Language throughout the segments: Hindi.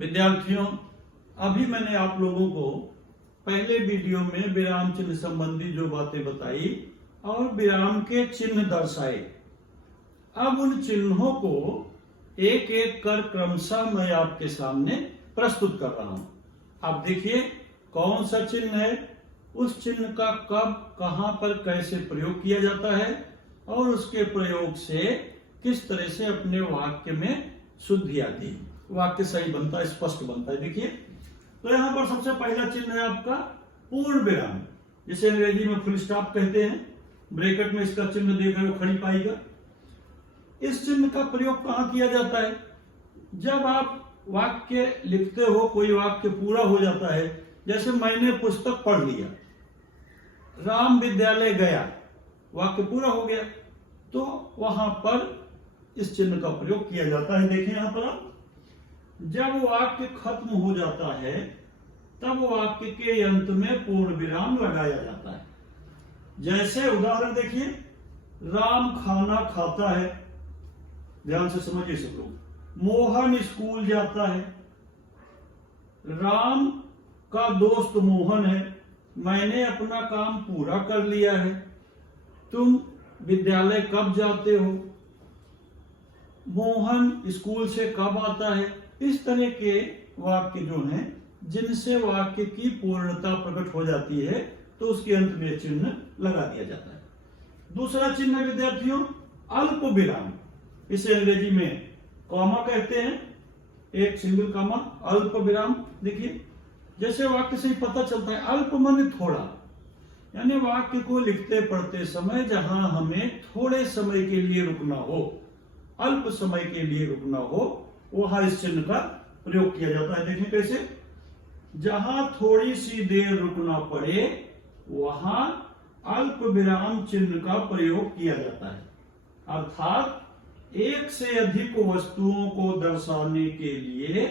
विद्यार्थियों, अभी मैंने आप लोगों को पहले वीडियो में विराम चिन्ह संबंधी जो बातें बताई और विराम के चिन्ह दर्शाए। अब उन चिन्हों को एक एक कर क्रमशः मैं आपके सामने प्रस्तुत कर रहा हूं। आप देखिए कौन सा चिन्ह है, उस चिन्ह का कब, कहां पर, कैसे प्रयोग किया जाता है और उसके प्रयोग से किस तरह से अपने वाक्य में शुद्धि आती है, वाक्य सही बनता है, स्पष्ट बनता है। देखिए तो यहां पर सबसे पहला चिन्ह है आपका पूर्ण विराम, जिसे अंग्रेजी में फुल स्टॉप कहते हैं। ब्रैकेट में इसका चिन्ह देख रहे हो, खड़ी पाई का। इस चिन्ह का प्रयोग कहां किया जाता है? जब आप वाक्य लिखते हो, कोई वाक्य पूरा हो जाता है, जैसे मैंने पुस्तक पढ़ लिया, राम विद्यालय गया, वाक्य पूरा हो गया, तो वहां पर इस चिन्ह का प्रयोग किया जाता है। देखें यहां पर आप, जब वाक्य खत्म हो जाता है तब वाक्य के अंत में पूर्ण विराम लगाया जाता है। जैसे उदाहरण देखिए, राम खाना खाता है, ध्यान से समझिए सब लोग। मोहन स्कूल जाता है, राम का दोस्त मोहन है, मैंने अपना काम पूरा कर लिया है, तुम विद्यालय कब जाते हो, मोहन स्कूल से कब आता है। इस तरह के वाक्य जो हैं, जिनसे वाक्य की पूर्णता प्रकट हो जाती है, तो उसके अंत में चिन्ह लगा दिया जाता है। दूसरा चिन्ह है विद्यार्थियों अल्प विराम, इसे अंग्रेजी में कॉमा कहते हैं, एक सिंगल कॉमा, अल्प विराम। देखिए जैसे वाक्य से ही पता चलता है, अल्प माने थोड़ा, यानी वाक्य को लिखते पढ़ते समय जहां हमें थोड़े समय के लिए रुकना हो, अल्प समय के लिए रुकना हो, वहां इस चिन्ह का प्रयोग किया जाता है। देखें कैसे, जहां थोड़ी सी देर रुकना पड़े वहां अल्प विराम चिन्ह का प्रयोग किया जाता है। अर्थात एक से अधिक वस्तुओं को दर्शाने के लिए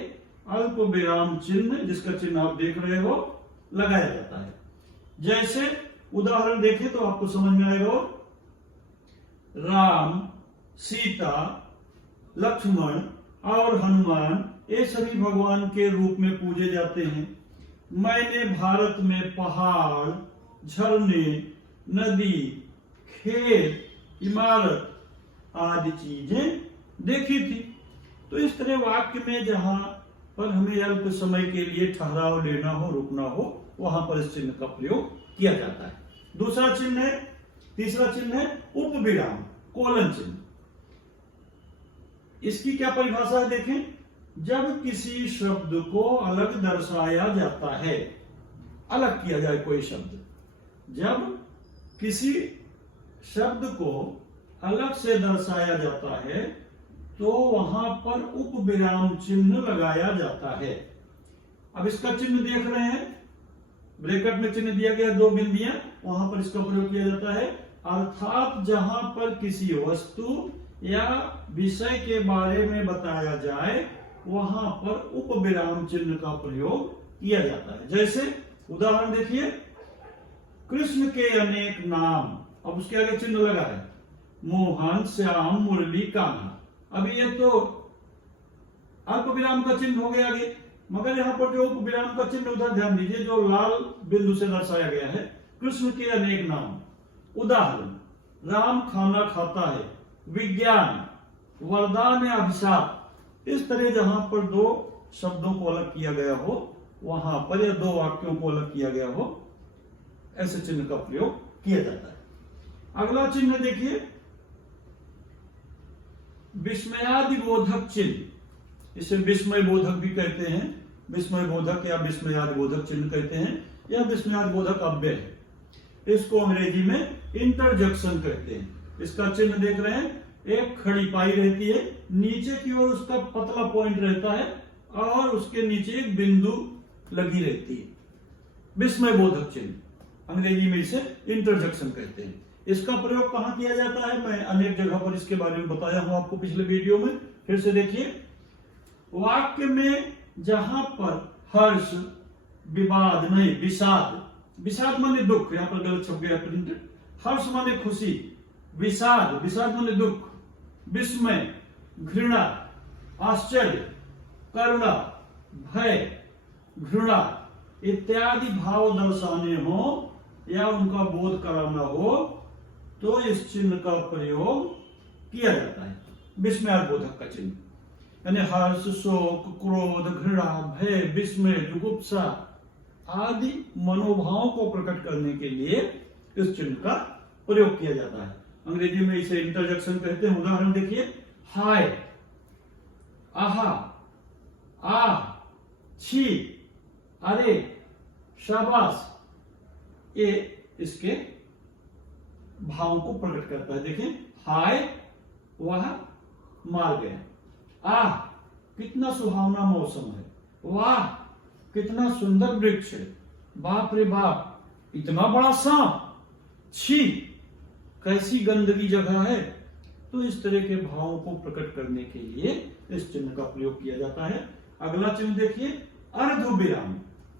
अल्प विराम चिन्ह, जिसका चिन्ह आप देख रहे हो, लगाया जाता है। जैसे उदाहरण देखें तो आपको समझ में आएगा। राम, सीता, लक्ष्मण और हनुमान, ये सभी भगवान के रूप में पूजे जाते हैं। मैंने भारत में पहाड़, झरने, नदी, खेत, इमारत आदि चीजें देखी थी। तो इस तरह वाक्य में जहां पर हमें अल्प समय के लिए ठहराव लेना हो, रुकना हो, वहां पर इस चिन्ह का प्रयोग किया जाता है। दूसरा चिन्ह है, तीसरा चिन्ह है उपविराम, कोलन चिन्ह। इसकी क्या परिभाषा है देखें, जब किसी शब्द को अलग दर्शाया जाता है, अलग किया जाए कोई शब्द, जब किसी शब्द को अलग से दर्शाया जाता है तो वहां पर उपविराम चिन्ह लगाया जाता है। अब इसका चिन्ह देख रहे हैं, ब्रैकेट में चिन्ह दिया गया, दो बिंदियां, वहां पर इसका प्रयोग किया जाता है। अर्थात जहां पर किसी वस्तु या विषय के बारे में बताया जाए वहां पर उपविराम चिन्ह का प्रयोग किया जाता है। जैसे उदाहरण देखिए, कृष्ण के अनेक नाम, अब उसके आगे चिन्ह लगा है, मोहन, श्याम, मुरली, कान्हा। अभी ये तो अल्प विराम का चिन्ह हो गया आगे, मगर यहां पर जो उपविराम का चिन्ह, उधर ध्यान दीजिए, जो लाल बिंदु से दर्शाया गया है, कृष्ण के अनेक नाम। उदाहरण, राम खाना खाता है, विज्ञान, वरदान या अभिशाप। इस तरह जहां पर दो शब्दों को अलग किया गया हो, वहां पर, या दो वाक्यों को अलग किया गया हो, ऐसे चिन्ह का प्रयोग किया जाता है। अगला चिन्ह देखिए, विस्मयादिबोधक चिन्ह, इसे विस्मय बोधक भी कहते हैं, विस्मय बोधक या विस्मयादिबोधक चिन्ह कहते हैं। यह विस्मयादिबोधक अव्यय है, इसको अंग्रेजी में इंटरजेक्शन कहते हैं। इसका चिन्ह देख रहे हैं, एक खड़ी पाई रहती है, नीचे की ओर उसका पतला पॉइंट रहता है और उसके नीचे एक बिंदु लगी रहती है। विस्मय बोधक चिन्ह, अंग्रेजी में इसे इंटरजेक्शन कहते हैं। इसका प्रयोग कहां किया जाता है, मैं अनेक जगह पर इसके बारे में बताया हूं आपको पिछले वीडियो में। फिर से देखिए, वाक्य में जहां पर हर्ष, विवाद नहीं, विषाद, विषाद माने दुख, यहां पर गलत छप गया प्रिंटेड, हर्ष माने खुशी, विषाद, विषाद माने दुख, विस्मय, घृणा, आश्चर्य, करुणा, भय, घृणा इत्यादि भाव दर्शाने हो या उनका बोध कराना हो तो इस चिन्ह का प्रयोग किया जाता है। विस्मयार्बोधक का चिन्ह यानी हर्ष, शोक, क्रोध, घृणा, भय, विस्मय, जुगुप्सा आदि मनोभावों को प्रकट करने के लिए इस चिन्ह का प्रयोग किया जाता है। अंग्रेजी में इसे इंटरजेक्शन कहते हैं। उदाहरण देखिए, हाय, आहा, आह, छी, अरे, शाबाश, ये इसके भावों को प्रकट करता है। देखें, हाय, वह मार गया। आह, कितना सुहावना मौसम है। वाह, कितना सुंदर वृक्ष है। बाप रे बाप, इतना बड़ा सांप। छी, कैसी गंदगी जगह है। तो इस तरह के भावों को प्रकट करने के लिए इस चिन्ह का प्रयोग किया जाता है। अगला चिन्ह देखिए, अर्धविराम।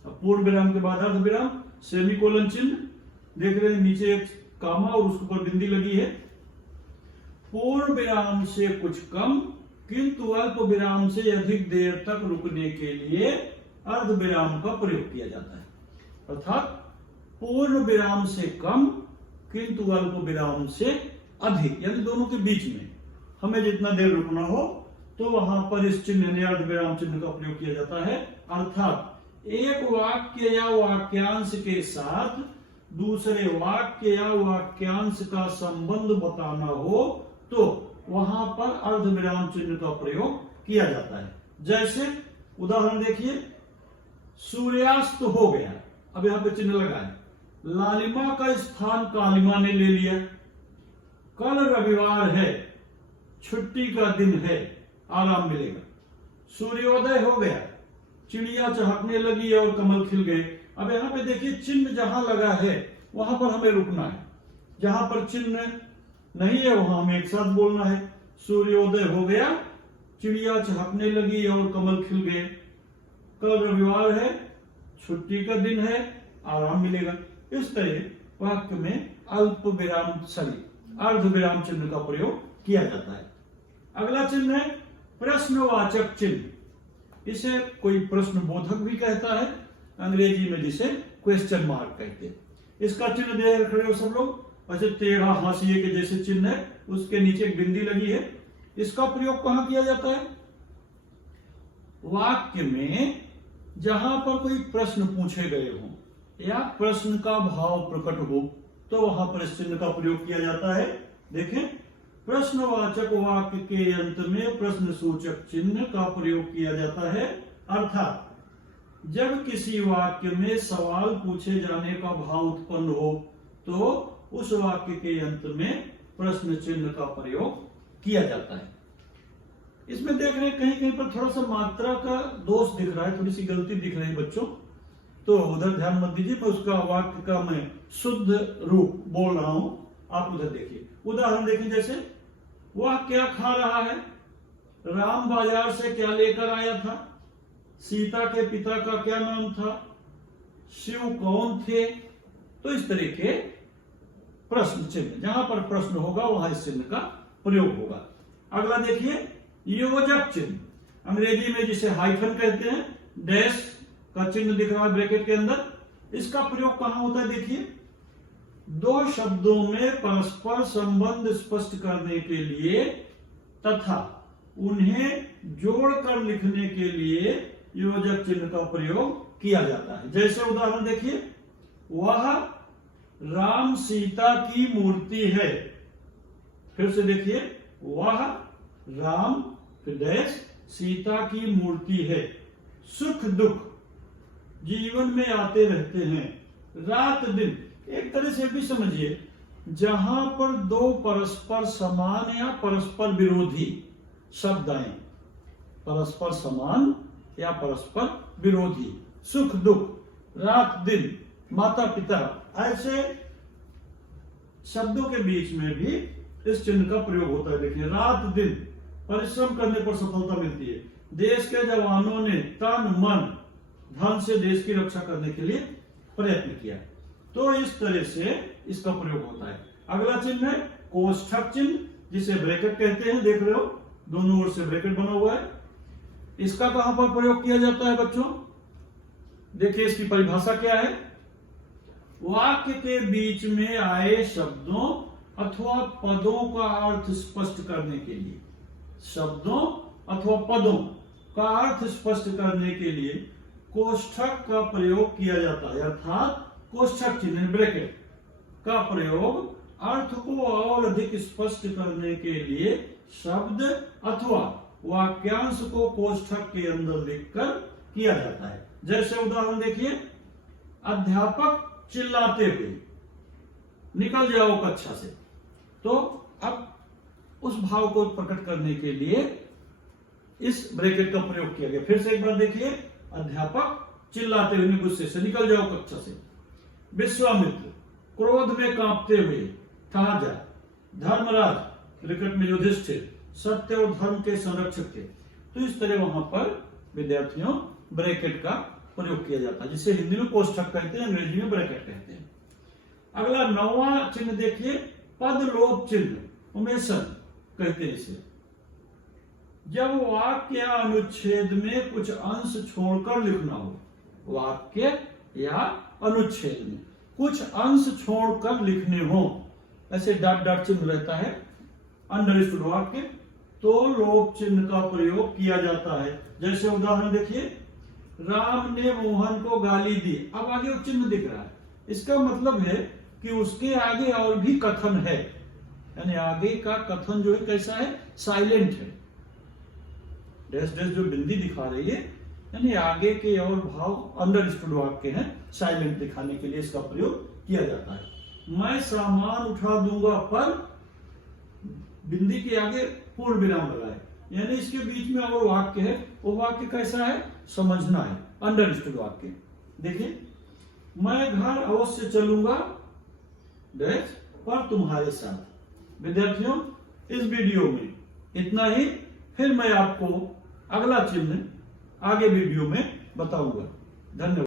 अब पूर्ण विराम के बाद अर्धविराम, सेमीकोलन चिन्ह। देख रहे हैं नीचे एक कामा और उसके ऊपर बिंदी लगी है। पूर्ण विराम से कुछ कम किंतु अल्प विराम से अधिक देर तक रुकने के लिए अर्धविराम का प्रयोग किया जाता है। अर्थात पूर्ण विराम से कम किंतु अल्प विराम से अधिक, यानी दोनों के बीच में हमें जितना देर रुकना हो तो वहां पर इस चिन्ह यानी अर्धविराम चिन्ह का प्रयोग किया जाता है। अर्थात एक वाक्य या वाक्यांश के साथ दूसरे वाक्य या वाक्यांश का संबंध बताना हो तो वहां पर अर्धविराम चिन्ह का प्रयोग किया जाता है। जैसे उदाहरण देखिए, सूर्यास्त हो गया। अब यहां पे चिन्ह लगा है। लालिमा का स्थान कालिमा ने ले लिया। कल रविवार है, छुट्टी का दिन है, आराम मिलेगा। सूर्योदय हो गया, चिड़िया चहकने लगी और कमल खिल गए। अब यहां पे देखिए, चिन्ह जहां लगा है वहां पर हमें रुकना है। जहां पर चिन्ह नहीं है वहां हमें एक साथ बोलना है। सूर्योदय हो गया, चिड़िया चहकने लगी और कमल खिल गए। कल रविवार है, छुट्टी का दिन है, आराम मिलेगा। इस तरह वाक्य में अल्प विराम अर्ध विराम चिन्ह का प्रयोग किया जाता है। अगला चिन्ह है प्रश्नवाचक चिन्ह। इसे कोई प्रश्न बोधक भी कहता है, अंग्रेजी में जिसे क्वेश्चन मार्क कहते हैं। इसका चिन्ह देख रहे हो सब लोग, अच्छा टेढ़ा हाशिए के जैसे चिन्ह है, उसके नीचे एक बिंदी लगी है। इसका प्रयोग कहां किया जाता है? वाक्य में जहां पर कोई प्रश्न पूछे गए हो या प्रश्न का भाव प्रकट हो तो वहां पर इस चिन्ह का प्रयोग किया जाता है। देखें, प्रश्नवाचक वाक्य के अंत में प्रश्न सूचक चिन्ह का प्रयोग किया जाता है। अर्थात जब किसी वाक्य में सवाल पूछे जाने का भाव उत्पन्न हो तो उस वाक्य के अंत में प्रश्न चिन्ह का प्रयोग किया जाता है। इसमें देख रहे हैं कहीं कहीं पर थोड़ा सा मात्रा का दोष दिख रहा है, थोड़ी सी गलती दिख रही है बच्चों, तो उधर ध्यान मत दीजिए। मैं उसका वाक्य का मैं शुद्ध रूप बोल रहा हूं, आप उधर देखिए। उदाहरण देखिए, जैसे वह क्या खा रहा है, राम बाजार से क्या लेकर आया था, सीता के पिता का क्या नाम था, शिव कौन थे। तो इस तरह के प्रश्न चिन्ह, जहां पर प्रश्न होगा वहां इस चिन्ह का प्रयोग होगा। अगला देखिए, योजक चिन्ह, अंग्रेजी में जिसे हाइफन कहते हैं, डैश का चिन्ह दिख रहा है ब्रैकेट के अंदर। इसका प्रयोग कहां होता है? देखिए, दो शब्दों में परस्पर संबंध स्पष्ट करने के लिए तथा उन्हें जोड़कर लिखने के लिए योजक चिन्ह का प्रयोग किया जाता है। जैसे उदाहरण देखिए, वह राम सीता की मूर्ति है। फिर से देखिए, वह राम डैश सीता की मूर्ति है। सुख दुख जीवन में आते रहते हैं, रात दिन। एक तरह से भी समझिए, जहां पर दो परस्पर समान या परस्पर विरोधी शब्द आए, परस्पर समान या परस्पर विरोधी, सुख दुख, रात दिन, माता पिता, ऐसे शब्दों के बीच में भी इस चिन्ह का प्रयोग होता है। देखिए, रात दिन परिश्रम करने पर सफलता मिलती है। देश के जवानों ने तन मन धन से देश की रक्षा करने के लिए प्रयत्न किया। तो इस तरह से इसका प्रयोग होता है। अगला चिन्ह है कोष्ठक चिन्ह, जिसे ब्रैकेट कहते हैं। देख रहे हो, दोनों ओर से ब्रैकेट बना हुआ है। इसका कहां पर प्रयोग किया जाता है बच्चों? देखिए इसकी परिभाषा क्या है। वाक्य के बीच में आए शब्दों अथवा पदों का अर्थ स्पष्ट करने के लिए, शब्दों अथवा पदों का अर्थ स्पष्ट करने के लिए कोष्ठक का प्रयोग किया जाता है, अर्थात कोष्ठक चिन्ह ब्रैकेट का प्रयोग अर्थ को और अधिक स्पष्ट करने के लिए शब्द अथवा वाक्यांश को कोष्ठक के अंदर लिखकर किया जाता है। जैसे उदाहरण देखिए, अध्यापक चिल्लाते हुए निकल जाओ कक्षा से। तो अब उस भाव को प्रकट करने के लिए इस ब्रैकेट का प्रयोग किया गया। फिर से एक बार देखिए, अध्यापक चिल्लाते हुए गुस्से से निकल जाओ कक्षा से। विश्वामित्र क्रोध में कांपते हुए ठहर जा। धर्मराज ब्रैकेट में युधिष्ठिर सत्य और धर्म के संरक्षक थे। तो इस तरह वहां पर विद्यार्थियों ब्रैकेट का प्रयोग किया जाता है, जिसे हिंदी में कोष्ठक कहते हैं, अंग्रेजी में ब्रैकेट कहते हैं। अगला 9वां चिन्ह देखिए, पद लोप चिन्ह ओमेशन कहते हैं इसे। जब वाक्य या अनुच्छेद में कुछ अंश छोड़कर लिखना हो, वाक्य या अनुच्छेद में कुछ अंश छोड़कर लिखने हो, ऐसे डॉट डॉट चिन्ह रहता है अंडरस्टूड वाक्य, तो लोप चिन्ह का प्रयोग किया जाता है। जैसे उदाहरण देखिए, राम ने मोहन को गाली दी। अब आगे वो चिन्ह दिख रहा है, इसका मतलब है कि उसके आगे और भी कथन है, यानी आगे का कथन जो है कैसा है, साइलेंट है। डैश डैश जो बिंदी दिखा रही है, यानी आगे के और भाव अंडरस्टूड वाक्य हैं, साइलेंट दिखाने के लिए इसका प्रयोग किया जाता है। मैं सामान उठा दूंगा पर बिंदी के आगे पूर्ण विराम लगा है, यानी इसके बीच में और वाक्य है, वो वाक्य कैसा है, समझना है, अंडरस्टूड वाक्य। देखिए, मैं घर अवश्य चलूंगा डैश पर तुम्हारे साथ। विद्यार्थियों, इस वीडियो में इतना ही। फिर मैं आपको अगला चिन्ह आगे वीडियो में बताऊंगा। धन्यवाद।